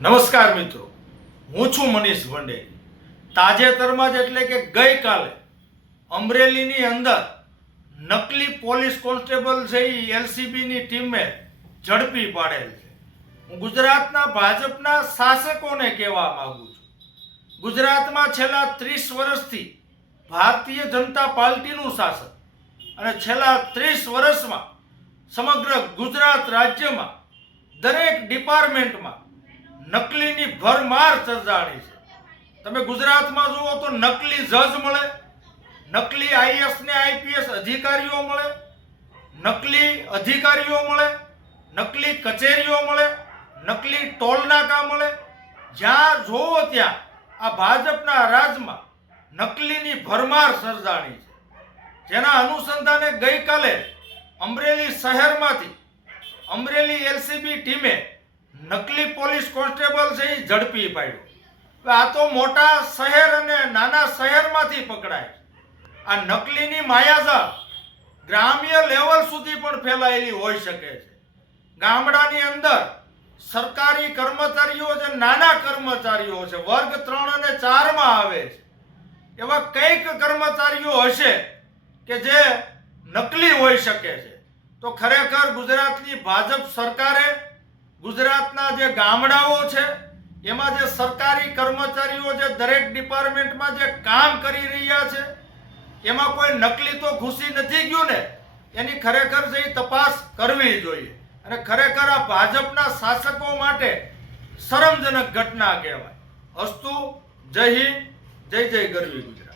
નમસ્કાર મિત્રો, હું છું મનીષ ભંડેરી। તાજેતરમાં જ એટલે કે ગઈકાલે અમરેલીની અંદર નકલી પોલીસ કોન્સ્ટેબલ છે એ એલસીબીની ટીમે ઝડપી પાડેલ છે। હું ગુજરાતના ભાજપના શાસકોને કહેવા માંગુ છું, ગુજરાતમાં છેલ્લા 30 વર્ષથી ભારતીય જનતા પાર્ટીનું શાસન અને છેલ્લા 30 વર્ષમાં સમગ્ર ગુજરાત રાજ્યમાં દરેક ડિપાર્ટમેન્ટમાં નકલીની ભરમાર સર્જાણી છે। તમે ગુજરાતમાં જુઓ તો નકલી જજ મળે, નકલી આઈએએસ ને આઈપીએસ અધિકારીઓ મળે, નકલી અધિકારીઓ મળે, નકલી કચેરીઓ મળે, નકલી ટોલ નાકા મળે। જ્યાં જોવો ત્યાં આ ભાજપના રાજમાં નકલીની ભરમાર સર્જાણી છે, જેના અનુસંધાને ગઈકાલે અમરેલી શહેરમાંથી અમરેલી એલસીબી ટીમે નકલી પોલીસ કોન્સ્ટેબલ છે એ ઝડપી પાડ્યો। આ તો મોટા શહેર અને નાના શહેરમાંથી પકડાય। આ નકલીની માયાજાળ ગ્રામ્ય લેવલ સુધી પણ ફેલાયેલી હોઈ શકે છે। ગામડાની અંદર સરકારી કર્મચારીઓ જે નાના કર્મચારીઓ છે, વર્ગ 3 અને 4 માં આવે છે, એવા કઈક કર્મચારીઓ હશે કે જે નકલી હોઈ શકે છે। તો ખરેખર ગુજરાતની ભાજપ સરકારે ગુજરાતના જે ગામડાઓ છે એમાં જે સરકારી કર્મચારીઓ જે દરેક ડિપાર્ટમેન્ટમાં જે કામ કરી રહ્યા છે એમાં કોઈ નકલી તો ઘૂસી નથી ગયું ને, એની ખરેખર જે તપાસ કરવી જોઈએ। અને ખરેખર આ ભાજપના શાસકો માટે શરમજનક ઘટના કહેવાય। અસ્તુ, જય હિન્દ, જય જય ગરવી ગુજરાત।